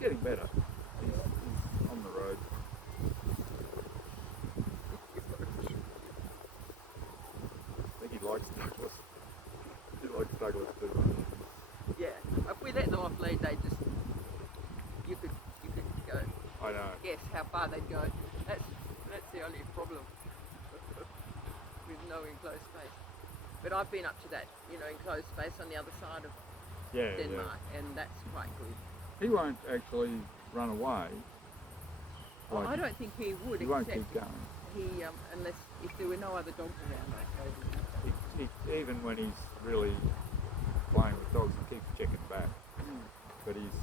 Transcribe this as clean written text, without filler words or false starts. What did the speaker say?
getting better. He's on the road. I think he likes Douglas. He likes Douglas too much. Yeah. If we let them off lead, they just you could go I know. guess how far they'd go. That's the only problem with no enclosed space. But I've been up to that, enclosed space on the other side of Yeah, Denmark, and that's quite good. yeah. He won't actually run away. Well, I don't think he would, He won't except keep going. he, unless if there were no other dogs around, I suppose. Even when he's really playing with dogs, he keeps checking back. But he's